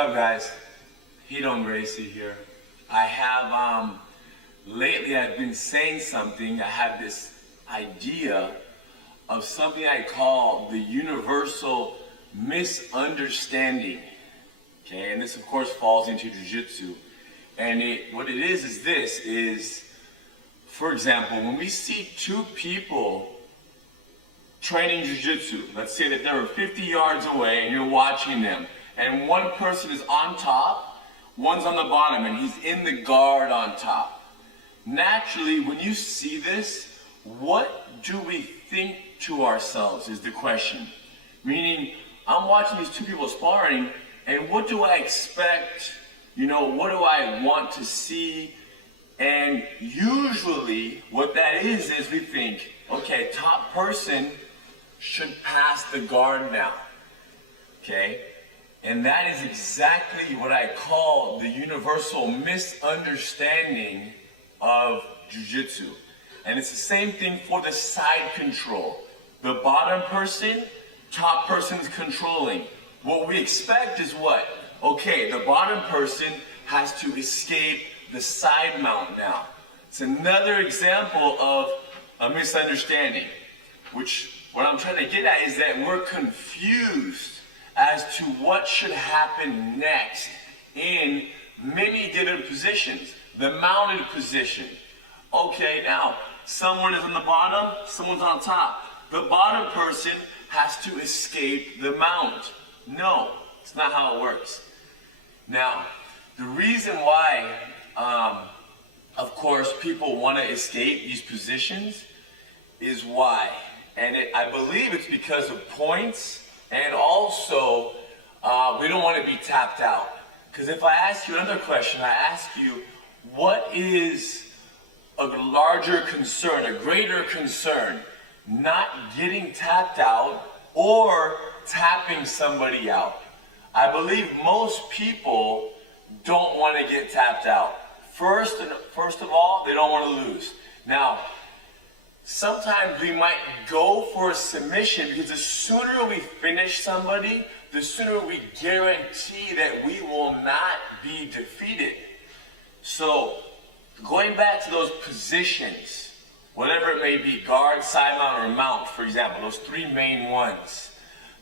up, guys? Hidon Gracie here. I have, lately I've been saying something. I have this idea of something I call the universal misunderstanding. Okay, and this of course falls into Jiu-Jitsu. And what it is this, for example, when we see two people training Jiu-Jitsu, let's say that they're 50 yards away and you're watching them, and one person is on top, one's on the bottom, and he's in the guard on top. Naturally, when you see this, what do we think to ourselves is the question. Meaning, I'm watching these two people sparring, and what do I expect? You know, what do I want to see? And usually, what that is we think, okay, top person should pass the guard now. Okay? And that is exactly what I call the universal misunderstanding of Jiu-Jitsu. And it's the same thing for the side control. The bottom person, top person's controlling. What we expect is what? Okay, the bottom person has to escape the side mount now. It's another example of a misunderstanding, which what I'm trying to get at is that we're confused as to what should happen next in many different positions. The mounted position. Okay, now, someone is on the bottom, someone's on top. The bottom person has to escape the mount. No, it's not how it works. Now, the reason why, of course, people want to escape these positions is why. And I believe it's because of points, and also we don't want to be tapped out. Because if I ask you another question, I ask you, what is a larger concern, a greater concern? Not getting tapped out or tapping somebody out. I believe most people don't want to get tapped out. First of all, they don't want to lose. Now, sometimes we might go for a submission because the sooner we finish somebody, the sooner we guarantee that we will not be defeated. So, going back to those positions, whatever it may be, guard, side mount, or mount, for example, those three main ones.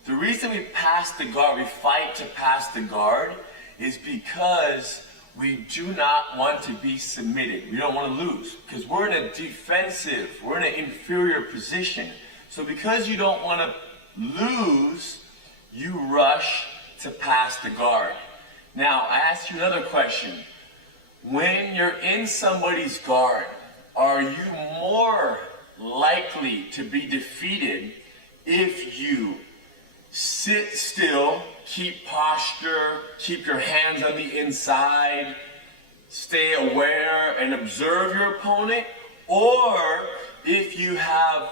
The reason we pass the guard, we fight to pass the guard, is because we do not want to be submitted. We don't want to lose because we're in a defensive, we're in an inferior position. So because you don't want to lose, you rush to pass the guard. Now, I ask you another question. When you're in somebody's guard, are you more likely to be defeated if you sit still, keep posture, keep your hands on the inside, stay aware and observe your opponent, or if you have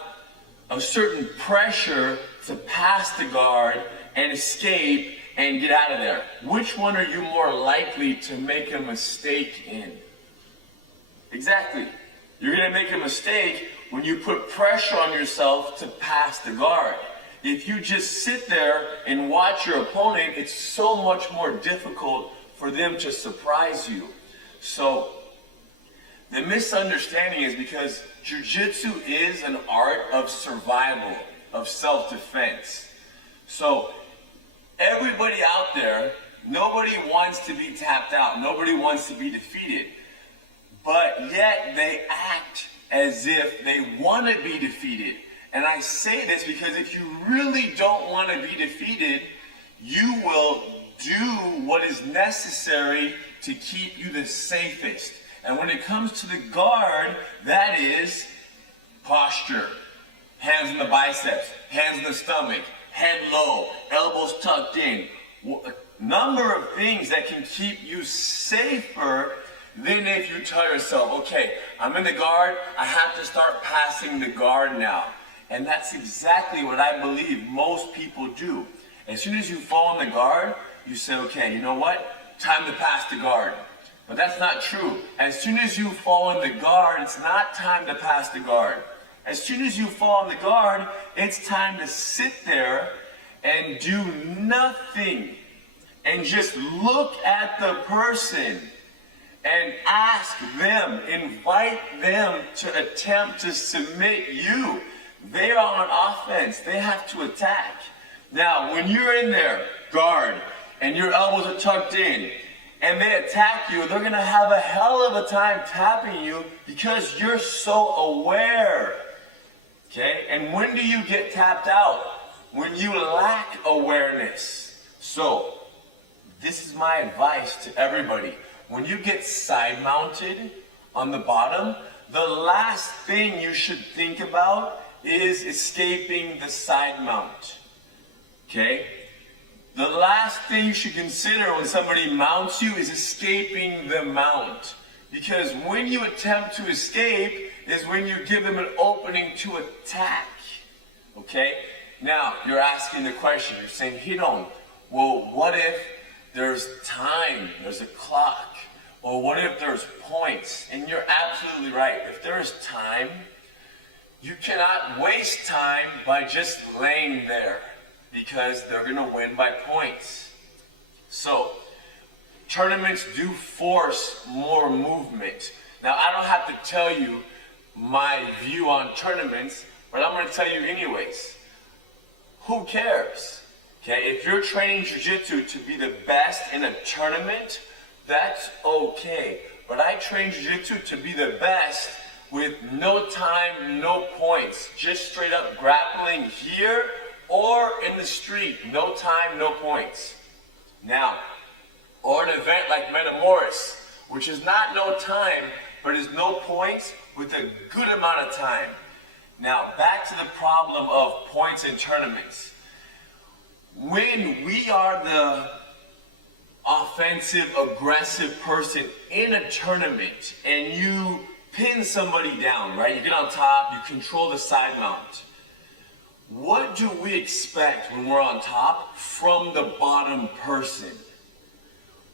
a certain pressure to pass the guard and escape and get out of there? Which one are you more likely to make a mistake in? Exactly. You're going to make a mistake when you put pressure on yourself to pass the guard. If you just sit there and watch your opponent, it's so much more difficult for them to surprise you. So, the misunderstanding is because Jiu-Jitsu is an art of survival, of self-defense. So, everybody out there, nobody wants to be tapped out. Nobody wants to be defeated. But yet they act as if they want to be defeated. And I say this because if you really don't want to be defeated, you will do what is necessary to keep you the safest. And when it comes to the guard, that is posture. Hands in the biceps, hands in the stomach, head low, elbows tucked in. A number of things that can keep you safer than if you tell yourself, okay, I'm in the guard, I have to start passing the guard now. And that's exactly what I believe most people do. As soon as you fall in the guard, you say, okay, you know what? Time to pass the guard. But that's not true. As soon as you fall in the guard, it's not time to pass the guard. As soon as you fall in the guard, it's time to sit there and do nothing and just look at the person and ask them, invite them to attempt to submit you. They are on offense. They have to attack. Now, when you're in there, guard, and your elbows are tucked in, and they attack you, they're gonna have a hell of a time tapping you because you're so aware. Okay? And when do you get tapped out? When you lack awareness. So, this is my advice to everybody. When you get side mounted on the bottom, the last thing you should think about is escaping the side mount. Okay? The last thing you should consider when somebody mounts you is escaping the mount. Because when you attempt to escape is when you give them an opening to attack. Okay? Now, you're asking the question, you're saying, Hiron, well, what if there's time, there's a clock, or what if there's points? And you're absolutely right. If there's time, you cannot waste time by just laying there because they're going to win by points. So, tournaments do force more movement. Now, I don't have to tell you my view on tournaments, but I'm going to tell you anyways. Who cares? Okay, if you're training jiu-jitsu to be the best in a tournament, that's okay. But I train jiu-jitsu to be the best with no time, no points. Just straight up grappling here or in the street. No time, no points. Now, or an event like Metamoris, which is not no time, but is no points with a good amount of time. Now, back to the problem of points in tournaments. When we are the offensive, aggressive person in a tournament and you pin somebody down, right? You get on top, you control the side mount. What do we expect when we're on top from the bottom person?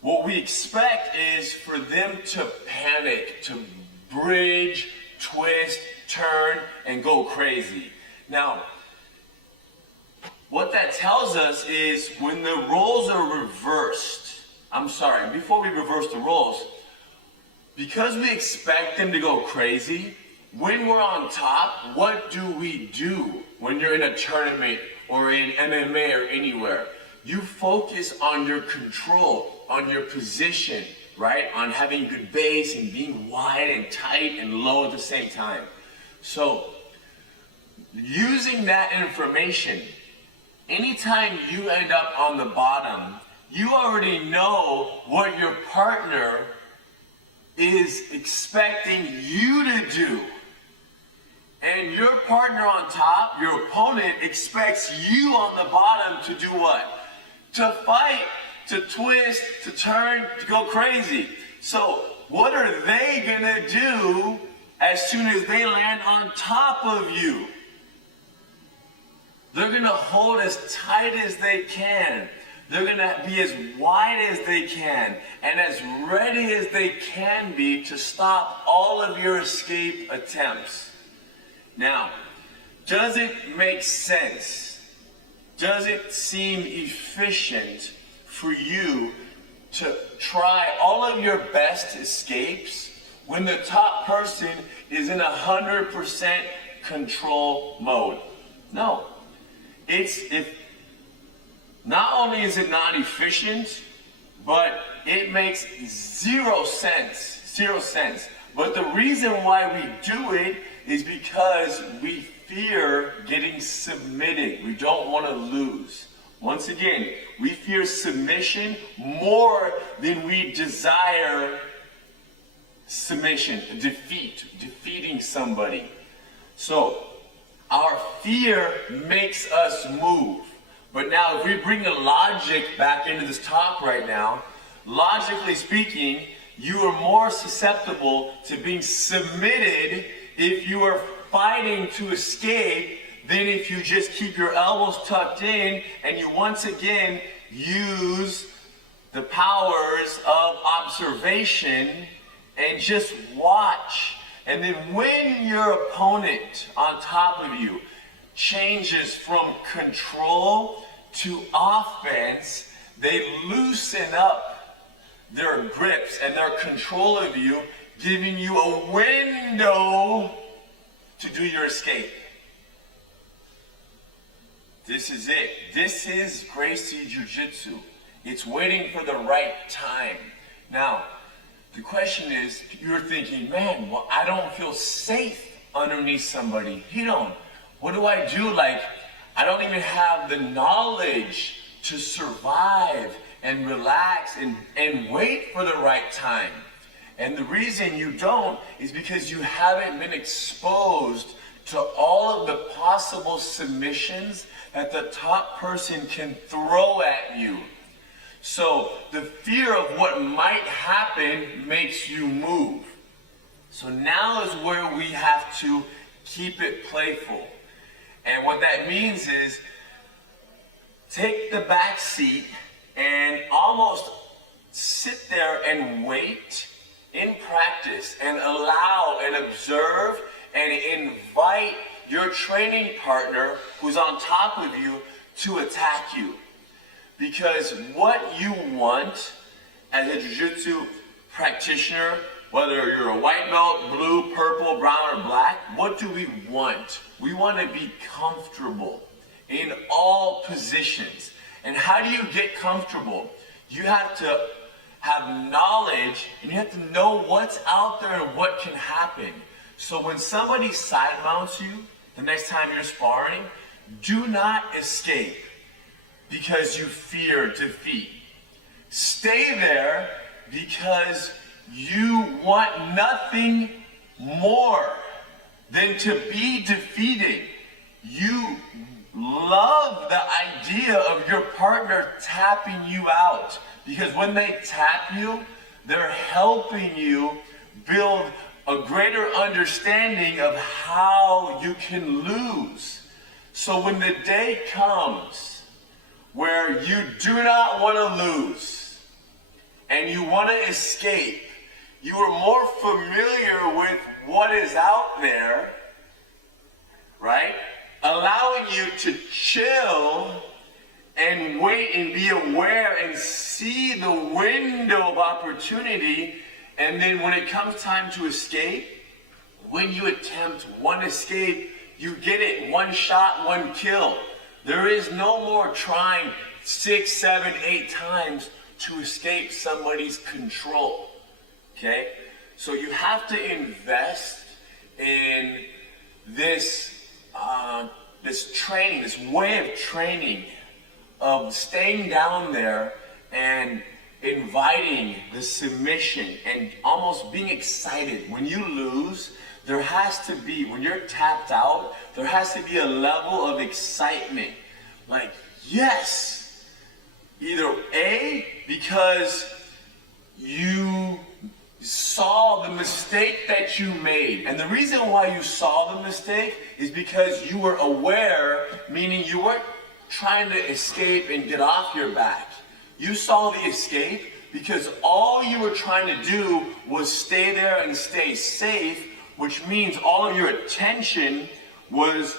What we expect is for them to panic, to bridge, twist, turn, and go crazy. Now, what that tells us is when the roles are reversed, before we reverse the roles, because we expect them to go crazy, when we're on top, what do we do when you're in a tournament or in MMA or anywhere? You focus on your control, on your position, right? On having good base and being wide and tight and low at the same time. So, using that information, anytime you end up on the bottom, you already know what your partner is expecting you to do. And your partner on top, your opponent, expects you on the bottom to do what? To fight, to twist, to turn, to go crazy. So what are they gonna do as soon as they land on top of you? They're gonna hold as tight as they can. They're gonna be as wide as they can and as ready as they can be to stop all of your escape attempts. Now, does it make sense? Does it seem efficient for you to try all of your best escapes when the top person is in 100% control mode? No. Not only is it not efficient, but it makes zero sense. But the reason why we do it is because we fear getting submitted. We don't want to lose. Once again, we fear submission more than we desire submission, defeating somebody. So, our fear makes us move. But now, if we bring the logic back into this talk right now, logically speaking, you are more susceptible to being submitted if you are fighting to escape than if you just keep your elbows tucked in and you once again use the powers of observation and just watch. And then when your opponent on top of you changes from control to offense, they loosen up their grips and their control of you, giving you a window to do your escape. This is it. This is Gracie Jiu-Jitsu. It's waiting for the right time. Now, the question is, you're thinking, man, well, I don't feel safe underneath somebody. What do I do? Like, I don't even have the knowledge to survive and relax and wait for the right time. And the reason you don't is because you haven't been exposed to all of the possible submissions that the top person can throw at you. So the fear of what might happen makes you move. So now is where we have to keep it playful. And what that means is take the back seat and almost sit there and wait in practice and allow and observe and invite your training partner who's on top of you to attack you. Because what you want as a jiu-jitsu practitioner, whether you're a white belt, blue, purple, brown, or black, what do we want? We want to be comfortable in all positions. And how do you get comfortable? You have to have knowledge and you have to know what's out there and what can happen. So when somebody side mounts you, the next time you're sparring, do not escape because you fear defeat. Stay there because you want nothing more than to be defeated. You love the idea of your partner tapping you out because when they tap you, they're helping you build a greater understanding of how you can lose. So when the day comes where you do not want to lose and you want to escape, you are more familiar with what is out there, right? Allowing you to chill and wait and be aware and see the window of opportunity. And then when it comes time to escape, when you attempt one escape, you get it. One shot, one kill. There is no more trying 6, 7, 8 times to escape somebody's control. Okay? So you have to invest in this training, this way of training, of staying down there and inviting the submission and almost being excited. When you lose, there has to be, when you're tapped out, there has to be a level of excitement. Like, yes! Either A, because you saw the mistake that you made. And the reason why you saw the mistake is because you were aware, meaning you weren't trying to escape and get off your back. You saw the escape because all you were trying to do was stay there and stay safe, which means all of your attention was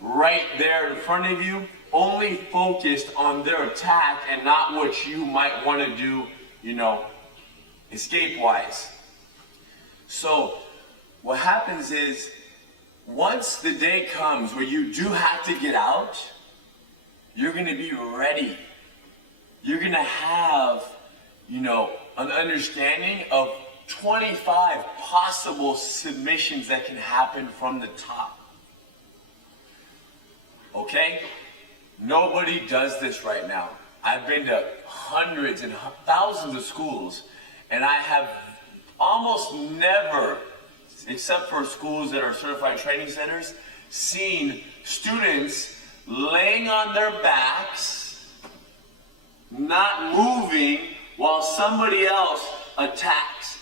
right there in front of you, only focused on their attack and not what you might want to do, escape-wise. So what happens is, once the day comes where you do have to get out, you're going to be ready. You're going to have, an understanding of 25 possible submissions that can happen from the top. Okay? Nobody does this right now. I've been to hundreds and thousands of schools, and I have almost never, except for schools that are certified training centers, seen students laying on their backs, not moving, while somebody else attacks,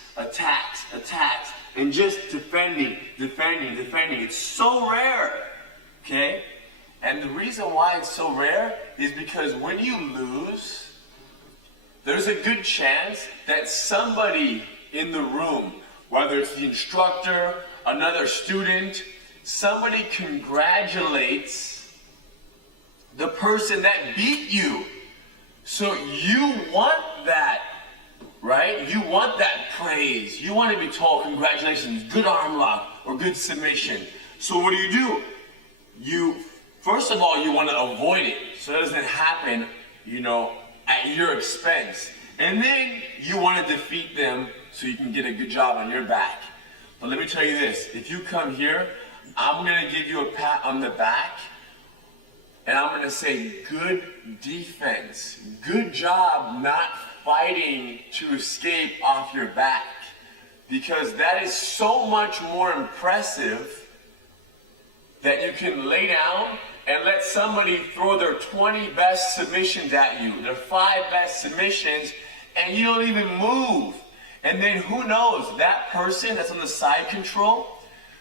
and just defending. It's so rare, okay? And the reason why it's so rare is because when you lose, there's a good chance that somebody in the room, whether it's the instructor, another student, somebody congratulates the person that beat you. So you want that, right? You want that praise. You want to be told, congratulations, good arm lock or good submission. So what do? First of all, you want to avoid it so it doesn't happen, at your expense. And then you want to defeat them so you can get a good job on your back. But let me tell you this, if you come here, I'm going to give you a pat on the back, and I'm going to say, good defense. Good job not fighting to escape off your back. Because that is so much more impressive that you can lay down and let somebody throw their 20 best submissions at you, their 5 best submissions, and you don't even move. And then who knows, that person that's on the side control,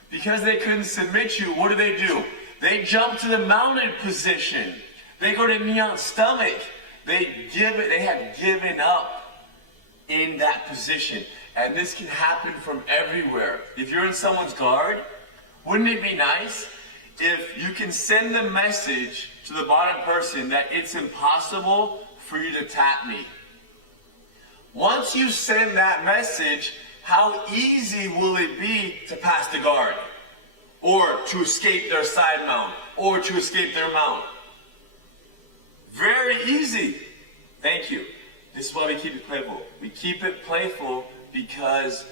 because they couldn't submit you, what do? They jump to the mounted position. They go to knee on stomach. They have given up in that position. And this can happen from everywhere. If you're in someone's guard, wouldn't it be nice if you can send the message to the bottom person that it's impossible for you to tap me? Once you send that message, how easy will it be to pass the guard? Or to escape their side mount? Or to escape their mount? Very easy. Thank you. This is why we keep it playful. We keep it playful because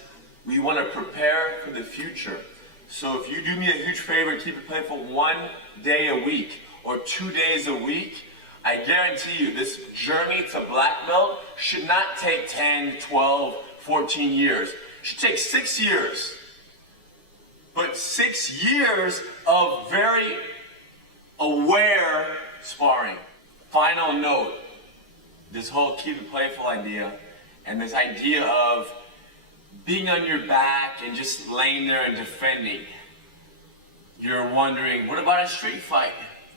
we want to prepare for the future. So if you do me a huge favor, keep it playful 1 day a week or 2 days a week, I guarantee you this journey to black belt should not take 10, 12, 14 years. It should take 6 years. But 6 years of very aware sparring. Final note, this whole keep it playful idea and this idea of being on your back and just laying there and defending. You're wondering, what about a street fight?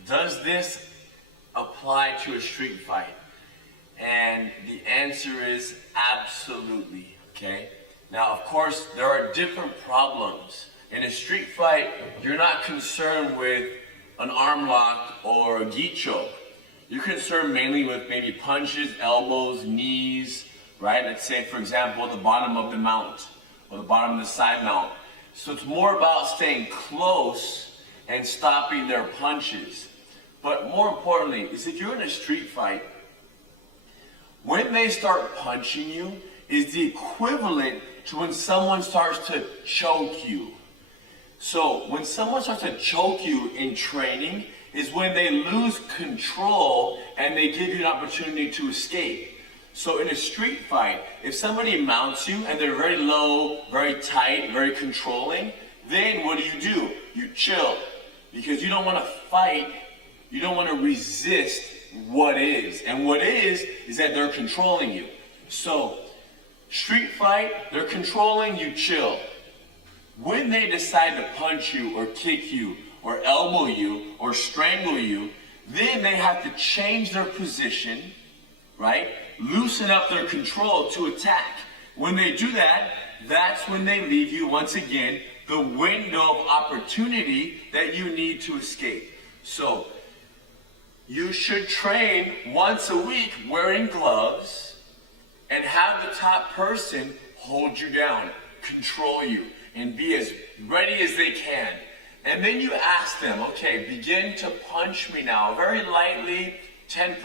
Does this apply to a street fight? And the answer is absolutely, okay? Now, of course, there are different problems. In a street fight, you're not concerned with an arm lock or a gi choke. You're concerned mainly with maybe punches, elbows, knees, right? Let's say, for example, the bottom of the mount or the bottom of the side mount. So it's more about staying close and stopping their punches. But more importantly, is if you're in a street fight, when they start punching you is the equivalent to when someone starts to choke you. So when someone starts to choke you in training is when they lose control and they give you an opportunity to escape. So in a street fight, if somebody mounts you and they're very low, very tight, very controlling, then what do? You chill. Because you don't want to fight, you don't want to resist what is. And what is that they're controlling you. So street fight, they're controlling, you chill. When they decide to punch you or kick you or elbow you or strangle you, then they have to change their position, right? Loosen up their control to attack. When they do that, that's when they leave you once again the window of opportunity that you need to escape. So you should train once a week wearing gloves and have the top person hold you down, control you, and be as ready as they can. And then you ask them, okay, begin to punch me now. Very lightly, 10%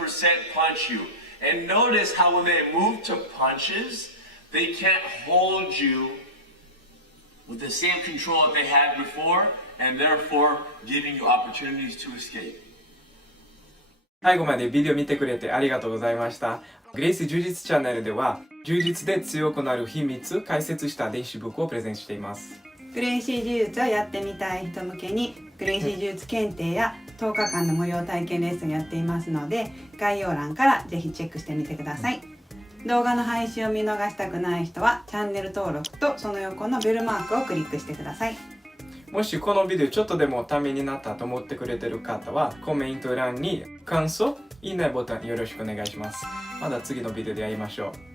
punch you. And notice how when they move to punches, they can't hold you with the same control that they had before, and therefore giving you opportunities to escape. 最後までビデオ見てくれてありがとうございました。グレイス柔術チャンネルでは柔術で強くなる秘密解説した電子ブックをプレゼンしています。グレイシー柔術をやってみたい人向けにグレイシー柔術検定や10日間の無料体験レッスンやっていますので、概要欄からぜひチェックしてみてください。動画の配信を見逃したくない人はチャンネル登録とその横のベルマークをクリックしてください。もしこのビデオちょっとでもためになったと思ってくれてる方はコメント欄に感想、いいねボタンよろしくお願いします。また次のビデオで会いましょう。